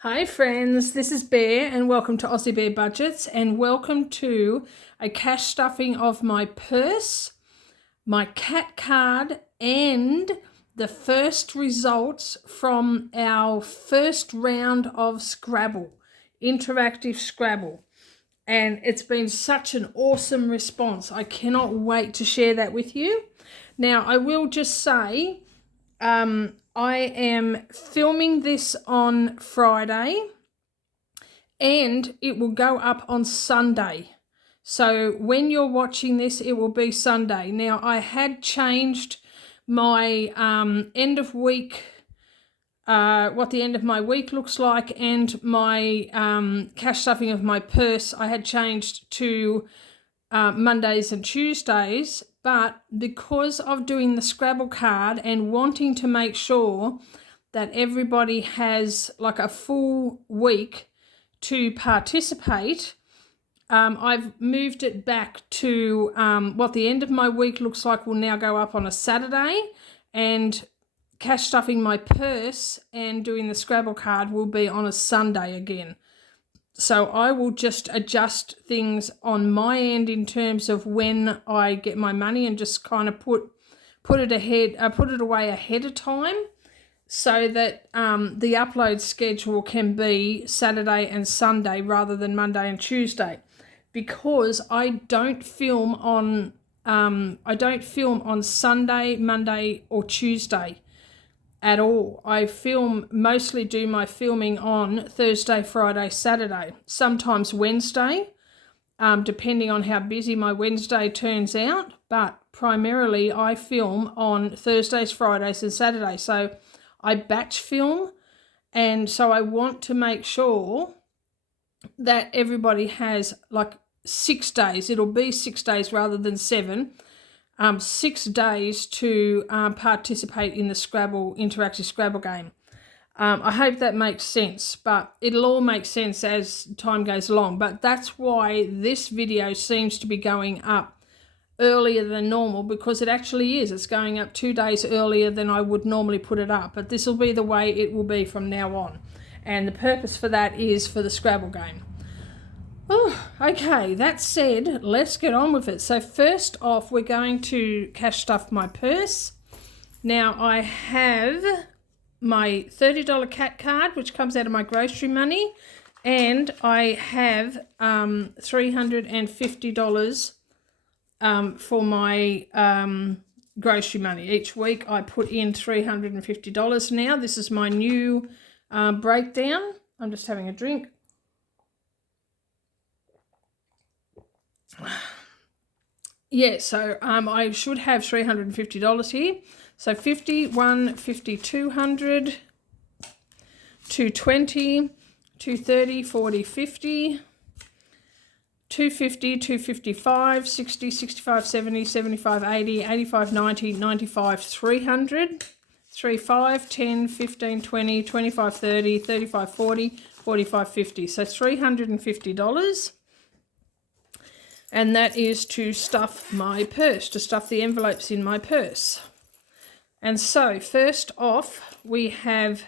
Hi friends, this is Bear and welcome to Aussie Bear Budgets and welcome to a cash stuffing of my purse, my cat card and the first results from our first round of Scrabble, interactive Scrabble. And it's been such an awesome response. I cannot wait to share that with you. Now, I will just say, I am filming this on Friday and it will go up on Sunday. So when you're watching this, it will be Sunday. Now, I had changed my end of week, what the end of my week looks like, and my cash stuffing of my purse, I had changed to Mondays and Tuesdays. But because of doing the Scrabble card and wanting to make sure that everybody has like a full week to participate, I've moved it back to what the end of my week looks like will now go up on a Saturday, and cash stuffing my purse and doing the Scrabble card will be on a Sunday again. So I will just adjust things on my end in terms of when I get my money and just kind of put it away ahead of time, so that the upload schedule can be Saturday and Sunday rather than Monday and Tuesday, because I don't film on Sunday, Monday or Tuesday at all. I mostly do my filming on Thursday, Friday, Saturday, sometimes Wednesday, depending on how busy my Wednesday turns out, but primarily I film on Thursdays, Fridays and Saturdays. So I batch film, and so I want to make sure that everybody has like 6 days. It'll be 6 days rather than 7. 6 days to participate in the interactive Scrabble game. I hope that makes sense, but it'll all make sense as time goes along. But that's why this video seems to be going up earlier than normal, because it actually is. It's going up 2 days earlier than I would normally put it up, but this will be the way it will be from now on. And the purpose for that is for the Scrabble game. Oh, okay, that said, let's get on with it. So first off, we're going to cash stuff my purse. Now, I have my $30 cat card, which comes out of my grocery money, and I have $350 for my grocery money. Each week I put in $350 now. This is my new breakdown. I'm just having a drink. Yeah, so I should have $350 here. So 50, 1, 50, 200, 220, 230, 40, 50, 250, 255, 60, 65, 70, 75, 80, 85, 90, 95, 300, 35, 10, 15, 20, 25, 30, 35, 40, 45, 50. So $350. And that is to stuff my purse, to stuff the envelopes in my purse. And so first off, we have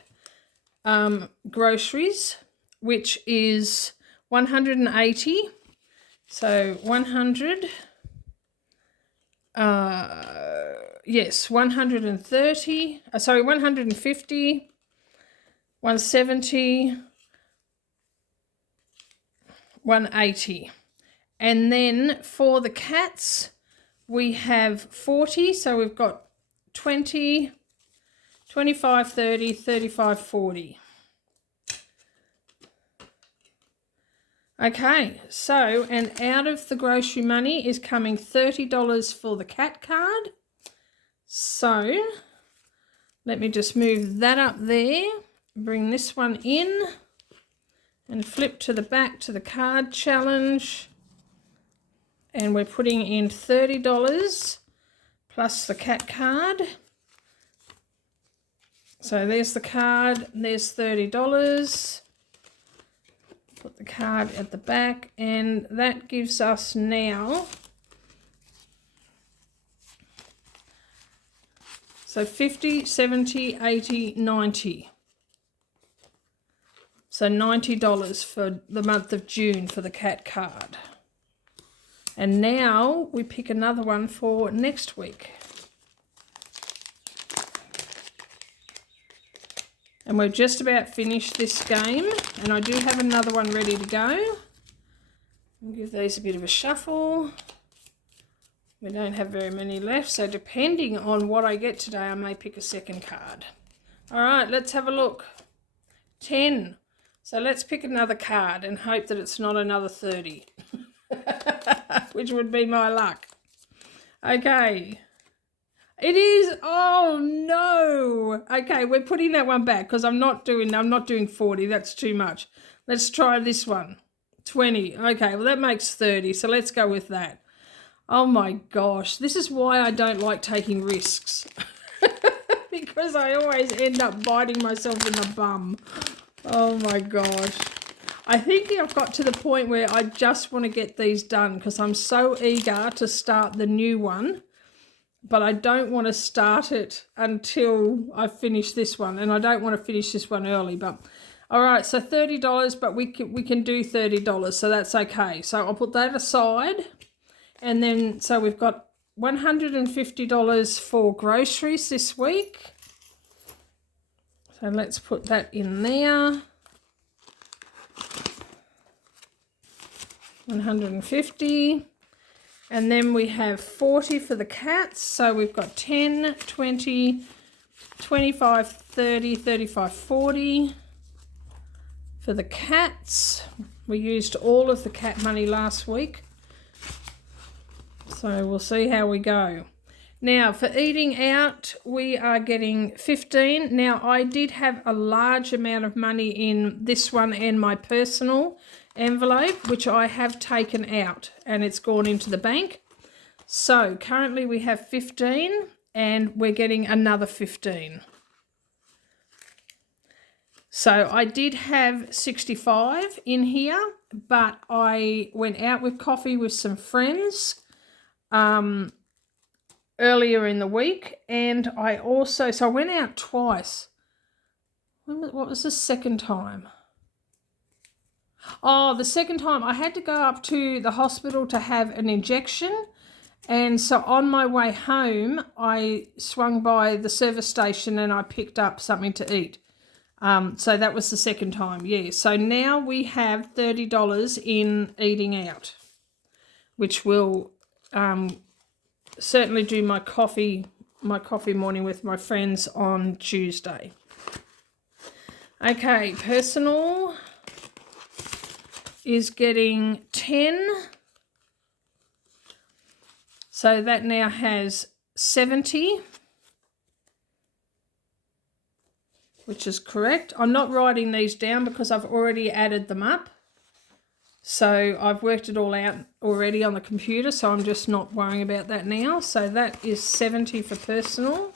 groceries, which is 180. So 100, 130, 150, 170, 180. And then for the cats, we have 40. So we've got 20, 25, 30, 35, 40. Okay, so, and out of the grocery money is coming $30 for the cat card. So let me just move that up there, bring this one in and flip to the back to the card challenge. And we're putting in $30 plus the cat card. So there's the card, there's $30. Put the card at the back, and that gives us now, so 50, 70, 80, 90. So $90 for the month of June for the cat card. And now we pick another one for next week. And we've just about finished this game, and I do have another one ready to go. I'll give these a bit of a shuffle. We don't have very many left, so depending on what I get today, I may pick a second card. All right, let's have a look. 10. So let's pick another card and hope that it's not another 30, which would be my luck. Okay. It is. Oh no. Okay, we're putting that one back because I'm not doing 40. That's too much. Let's try this one. 20. Okay, well that makes 30. So let's go with that. Oh my gosh. This is why I don't like taking risks. Because I always end up biting myself in the bum. Oh my gosh. I think I've got to the point where I just want to get these done because I'm so eager to start the new one. But I don't want to start it until I finish this one, and I don't want to finish this one early. But all right, so $30, but we can do $30, so that's okay. So I'll put that aside, and then so we've got $150 for groceries this week. So let's put that in there. 150. And then we have 40 for the cats. So we've got 10, 20, 25, 30, 35, 40 for the cats. We used all of the cat money last week. So we'll see how we go. Now for eating out, we are getting 15. Now I did have a large amount of money in this one and my personal envelope, which I have taken out, and it's gone into the bank. So currently we have 15 and we're getting another 15. So I did have 65 in here, but I went out with coffee with some friends earlier in the week, and I went out twice. What was the second time? Oh, the second time I had to go up to the hospital to have an injection, and so on my way home I swung by the service station and I picked up something to eat. So that was the second time, yeah. So now we have $30 in eating out, which will certainly do my coffee morning with my friends on Tuesday. Okay, personal is getting 10. So that now has 70, which is correct. I'm not writing these down because I've already added them up. So I've worked it all out already on the computer, so I'm just not worrying about that now. So that is 70 for personal.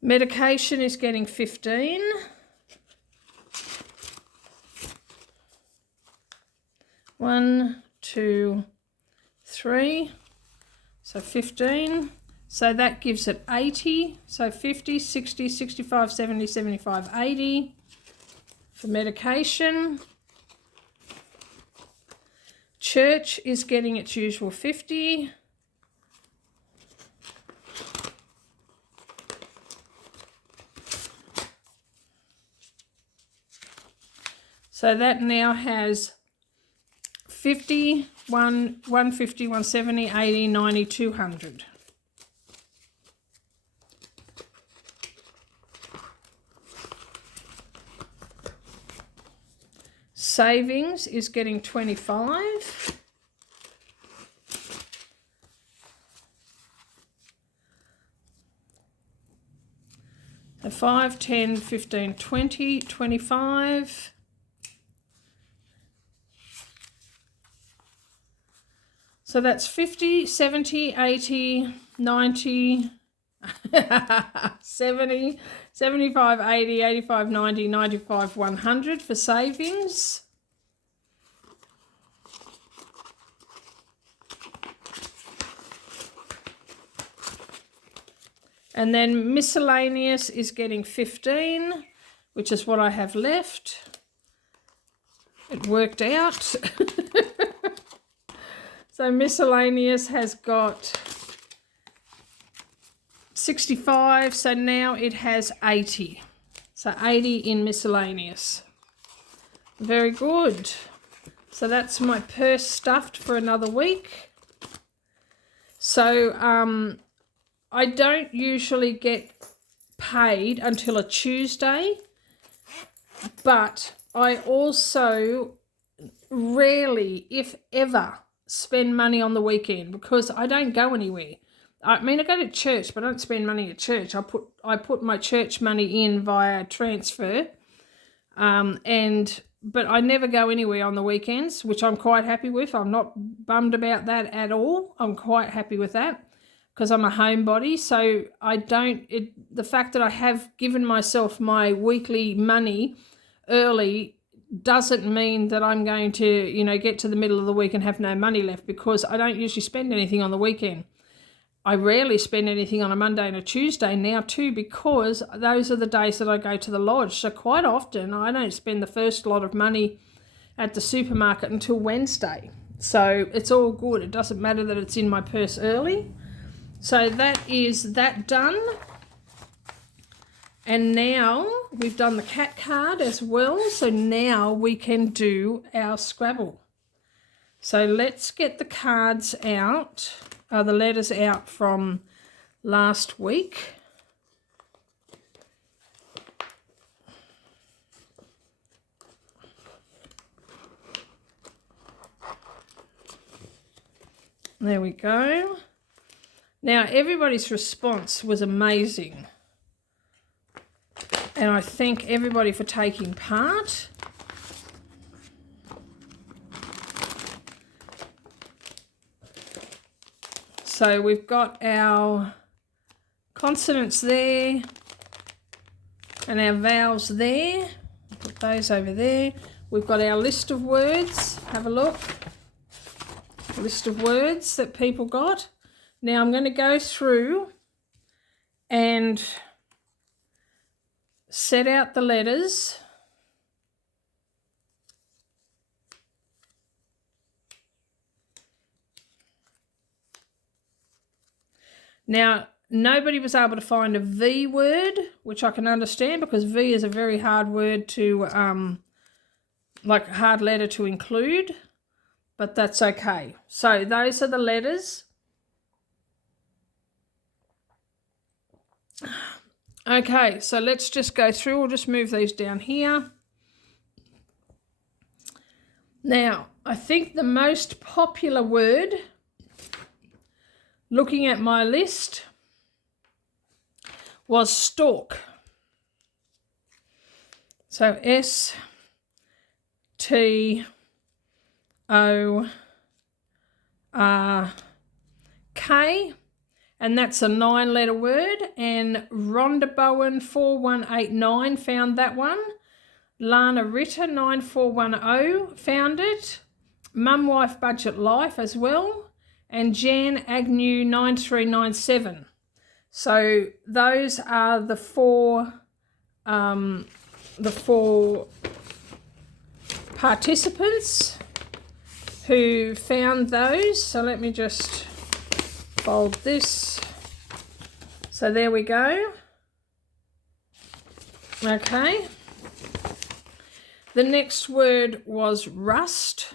Medication is getting 15. One, two, three, so 15. So that gives it 80. So 50, 60, 65, 70, 75, 80 for medication. Church is getting its usual 50. So that now has 50, 150, 170, 80, 90, 200. Savings is getting 25. So 5, 10, 15, 20, 25. So that's 50, 70, 80, 90, 70, 75, 80, 85, 90, 95, 100 for savings. And then miscellaneous is getting 15, which is what I have left. It worked out. So miscellaneous has got 65, so now it has 80. So 80 in miscellaneous. Very good. So that's my purse stuffed for another week. So I don't usually get paid until a Tuesday, but I also rarely, if ever, spend money on the weekend because I don't go anywhere. I mean, I go to church, but I don't spend money at church. I put my church money in via transfer, but I never go anywhere on the weekends, which I'm quite happy with. I'm not bummed about that at all. I'm quite happy with that because I'm a homebody. So the fact that I have given myself my weekly money early doesn't mean that I'm going to, get to the middle of the week and have no money left, because I don't usually spend anything on the weekend. I rarely spend anything on a Monday and a Tuesday now too, because those are the days that I go to the lodge. So quite often I don't spend the first lot of money at the supermarket until Wednesday. So it's all good. It doesn't matter that it's in my purse early. So that is that done. And now we've done the cat card as well. So now we can do our Scrabble. So let's get the cards out, the letters out from last week. There we go. Now everybody's response was amazing. And I thank everybody for taking part. So we've got our consonants there and our vowels there. Put those over there. We've got our list of words. Have a look. List of words that people got. Now I'm going to go through and set out the letters. Now, nobody was able to find a V word, which I can understand because V is a very hard word to, like a hard letter to include, but that's okay. So those are the letters. Okay, so let's just go through. We'll just move these down here. Now, I think the most popular word, looking at my list, was stalk. So S-T-O-R-K. And that's a 9-letter word. And Rhonda Bowen 4189 found that one. Lana Ritter 9410 found it. Mum Wife Budget Life as well. And Jan Agnew 9397. So those are the four participants who found those. So let me just fold this. So there we go. Okay. The next word was rust.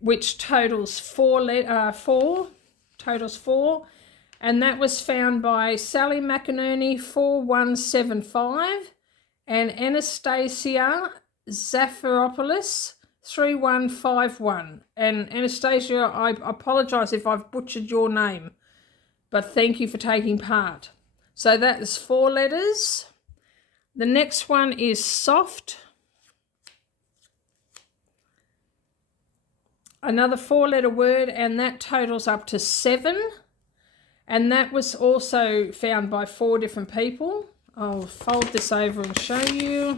Which totals four, and that was found by Sally McInerney 4175 and Anastasia Zafiropoulos 3151. And Anastasia, I apologise if I've butchered your name, but thank you for taking part. So that is 4 letters. The next one is soft. Another 4-letter word, and that totals up to 7. And that was also found by 4 different people. I'll fold this over and show you.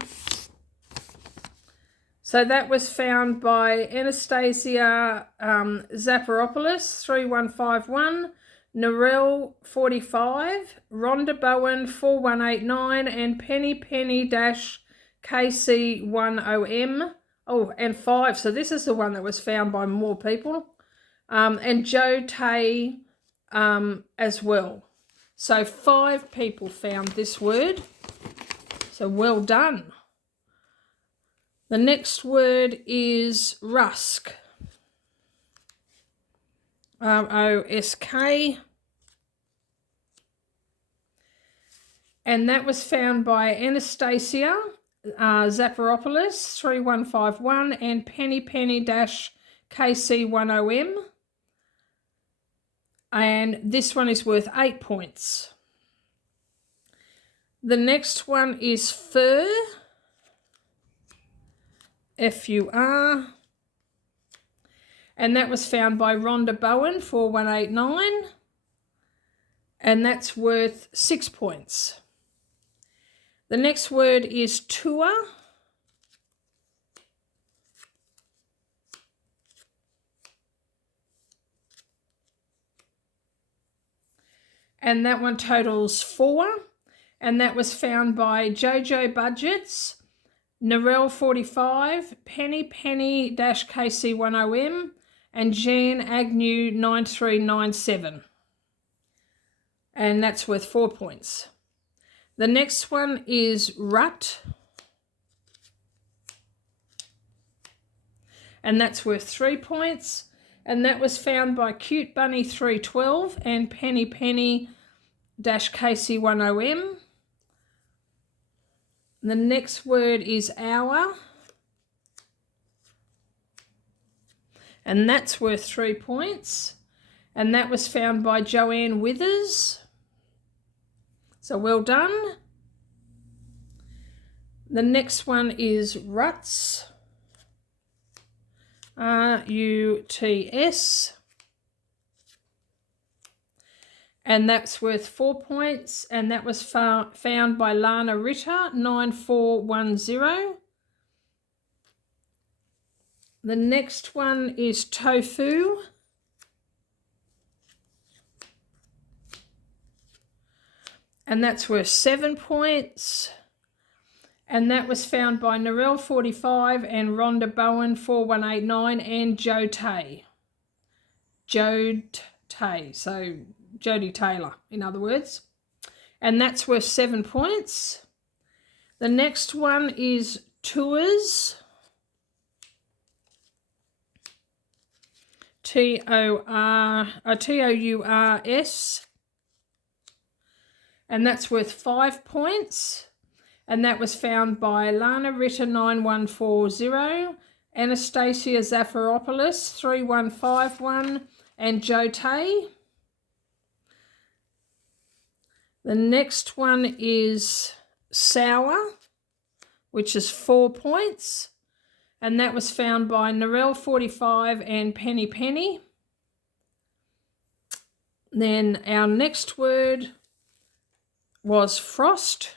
So that was found by Anastasia Zaparopoulos, 3151, Narelle 45, Rhonda Bowen 4189, and Penny KC10M. Oh, and 5. So this is the one that was found by more people. And Joe Tay as well. So 5 people found this word. So well done. The next word is rusk. R-O-S-K. And that was found by Anastasia Zaparopoulos, 3151, and Penny KC10M. And this one is worth 8 points. The next one is fur. F-U-R, and that was found by Rhonda Bowen, 4189, and that's worth 6 points. The next word is tour. And that one totals 4, and that was found by Jojo Budgets, Narelle 45, Penny KC10M, and Jan Agnew 9397. And that's worth 4 points. The next one is rut. And that's worth 3 points. And that was found by Cute Bunny 312 and Penny KC10M. The next word is hour, and that's worth 3 points, and that was found by Joanne Withers. So well done. The next one is ruts, R-U-T-S. And that's worth 4 points, and that was found by Lana Ritter, 9410. The next one is tofu. And that's worth 7 points. And that was found by Narelle 45 and Rhonda Bowen 4189 and Joe Tay. So Jodie Taylor, in other words. And that's worth 7 points. The next one is tours. T-O-U-R-S. And that's worth 5 points. And that was found by Lana Ritter 9140, Anastasia Zafaropoulos 3151, and Joe Tay. The next one is sour, which is 4 points, and that was found by Narelle 45 and Penny. Then our next word was frost,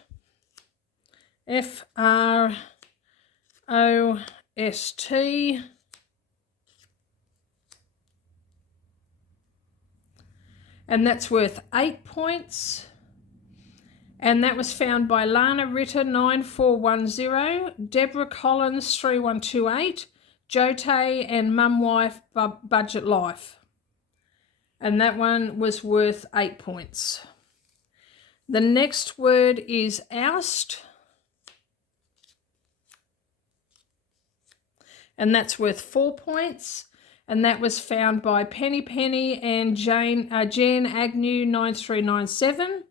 F-R-O-S-T. And that's worth 8 points. And that was found by Lana Ritter 9410, Deborah Collins 3128, Joe Tay and Mum Wife Budget Life. And that one was worth 8 points. The next word is oust. And that's worth 4 points. And that was found by Penny and Jan Agnew 9397.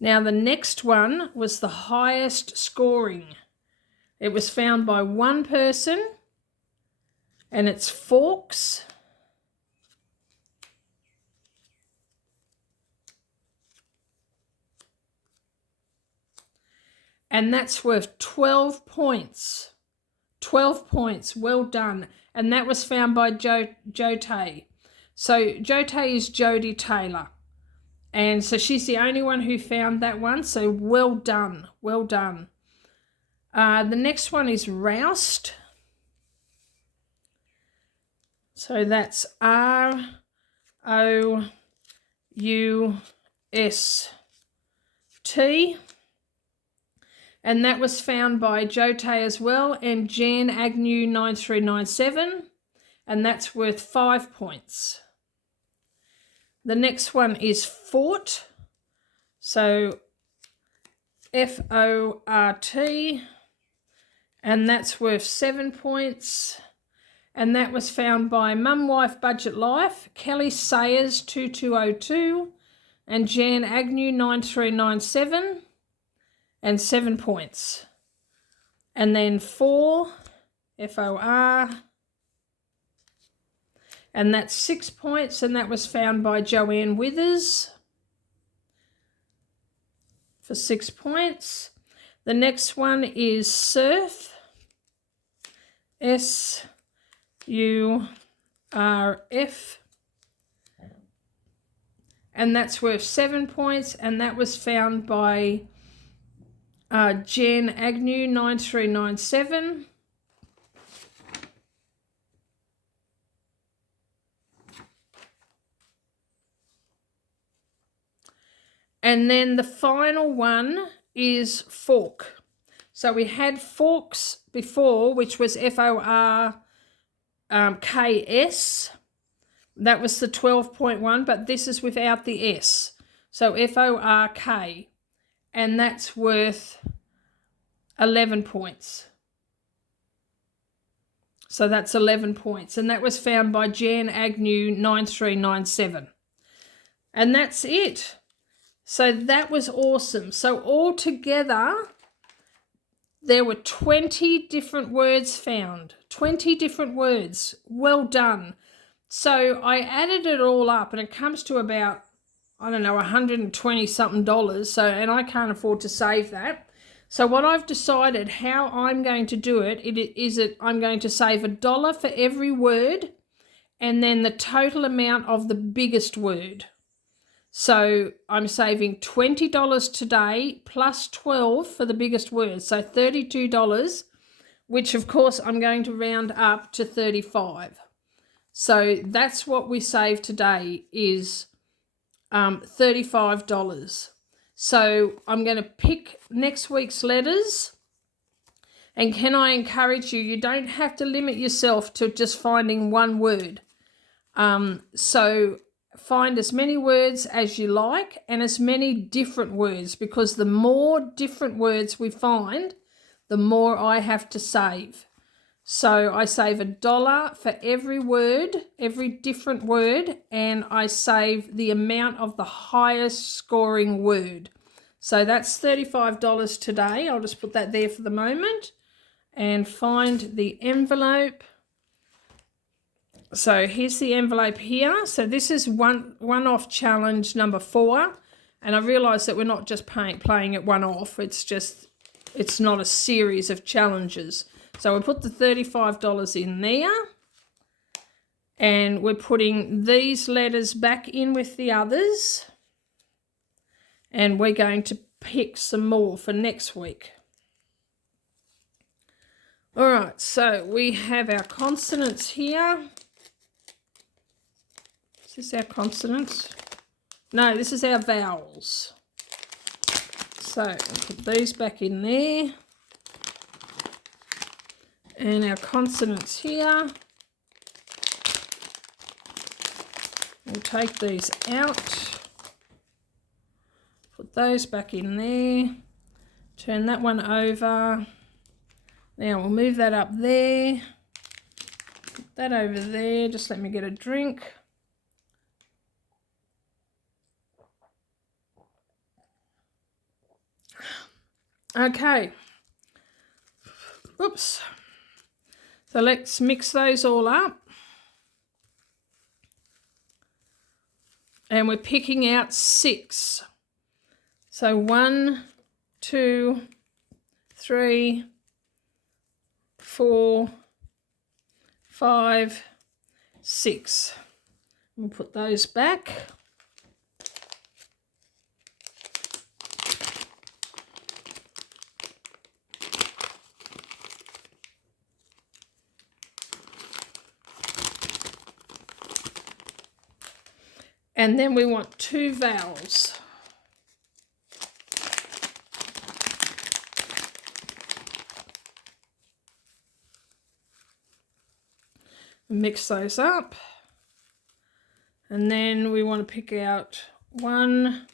Now the next one was the highest scoring. It was found by one person, and it's forks. And that's worth 12 points. 12 points, well done. And that was found by Joe Tay. So Joe Tay is Jodie Taylor. And so she's the only one who found that one. So well done, well done. The next one is roust. So that's ROUST. And that was found by Jote as well and Jan Agnew 9397. And that's worth 5 points. The next one is fort. So FORT. And that's worth 7 points. And that was found by Mum Wife Budget Life, Kelly Sayers 2202, and Jan Agnew 9397, and 7 points. And then FOR, and that's 6 points, and that was found by Joanne Withers for 6 points. The next one is surf, SURF, and that's worth 7 points, and that was found by Jan Agnew 9397. And then the final one is fork. So we had forks before, which was FORKS. That was the 12.1, but this is without the S. So FORK. And that's worth 11 points. So that's 11 points. And that was found by Jan Agnew 9397. And that's it. So that was awesome. So altogether, there were 20 different words found. 20 different words. Well done. So I added it all up and it comes to about, I don't know, $120 something. So, and I can't afford to save that. So what I've decided how I'm going to do it, I'm going to save $1 for every word and then the total amount of the biggest word. So I'm saving $20 today plus 12 for the biggest word. So $32, which of course I'm going to round up to 35. So that's what we save today is $35. So I'm going to pick next week's letters. And can I encourage you, you don't have to limit yourself to just finding one word. So find as many words as you like and as many different words, because the more different words we find, the more I have to save. So I save $1 for every word, every different word, and I save the amount of the highest scoring word. So that's $35 today. I'll just put that there for the moment and find the envelope. So here's the envelope here. So this is one-off challenge number 4. And I realise that we're not just playing it one-off. It's not a series of challenges. So we put the $35 in there. And we're putting these letters back in with the others. And we're going to pick some more for next week. All right, so we have our consonants here. Is this our consonants? No, this is our vowels. So we'll put these back in there. And our consonants here. We'll take these out. Put those back in there. Turn that one over. Now we'll move that up there. Put that over there. Just let me get a drink. Okay. Oops. So let's mix those all up. And we're picking out 6. So 1, 2, 3, 4, 5, 6. We'll put those back. And then we want 2 vowels. Mix those up. And then we want to pick out 1,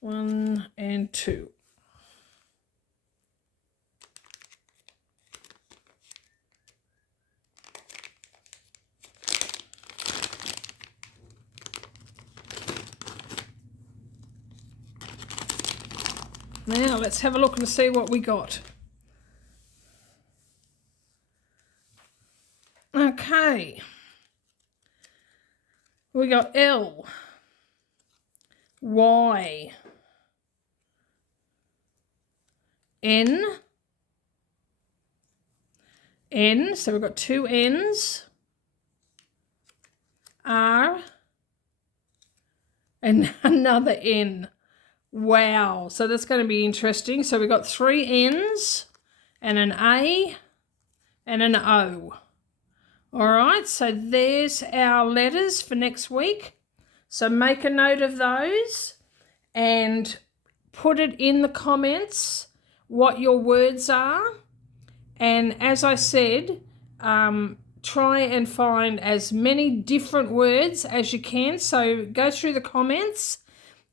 1 and 2. Now let's have a look and see what we got. Okay. We got L, Y, N, so we've got 2 N's, R, and another N. Wow, so that's going to be interesting. So we've got 3 N's and an A and an O. All right, so there's our letters for next week. So make a note of those and put it in the comments what your words are. And as I said, try and find as many different words as you can. So go through the comments,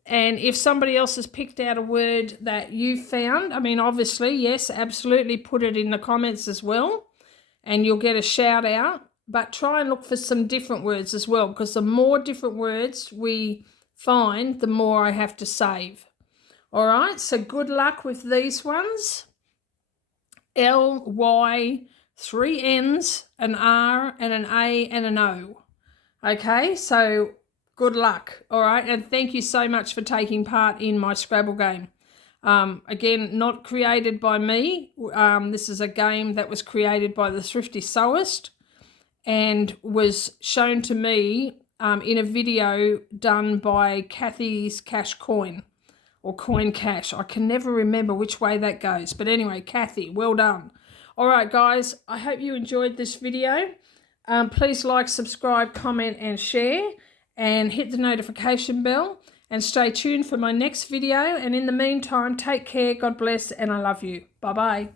and if somebody else has picked out a word that you found, I mean, obviously, yes, absolutely put it in the comments as well, and you'll get a shout out. But try and look for some different words as well, because the more different words we find, the more I have to save. All right, so good luck with these ones. L, Y, 3 N's, an R, and an A, and an O. Okay, so good luck. All right, and thank you so much for taking part in my Scrabble game. Again, not created by me. This is a game that was created by the Thrifty Sewist and was shown to me in a video done by Kathy's Cash Coin, or Coin Cash. I can never remember which way that goes. But anyway, Kathy, well done. All right, guys, I hope you enjoyed this video. Please like, subscribe, comment, and share, and hit the notification bell, and stay tuned for my next video. And in the meantime, take care, God bless, and I love you. Bye-bye.